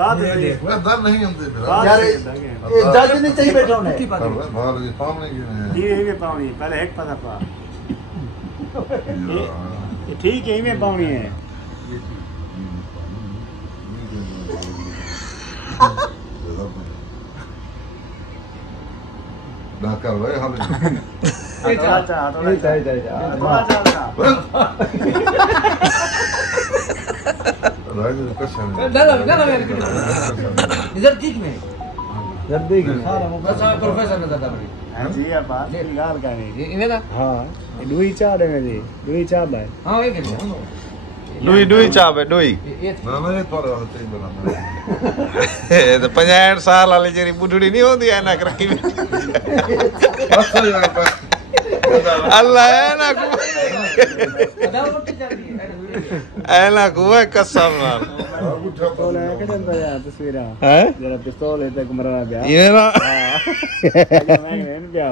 बात ये है देखो दर नहीं होते यार ये जज नहीं चाहिए बैठा होने बाहर ये सामने की ये में पावनी पहले एक पता पा ये ठीक है में पावनी है ना कर रहे हाल इधर ठीक में जब देख बस प्रोफेसर ने दादा बड़ी जी यार बात की गाल का नहीं इने दा हां दुई चा देंगे जी दुई चा भाई हां ये के डुई चाप है डुई ये ना मैं थोड़ा सही बना ये तो 65 साल वाली जेरी बुढ़ड़ी नहीं होती है ना कराई में बस यार बस अल्लाह है ना को दादा रोटी चल रही है है ना को कसम ना पिस्तौल है के चलता यार तस्वीर है जरा पिस्तौल है तक मरना गया ये ना हां मैं क्या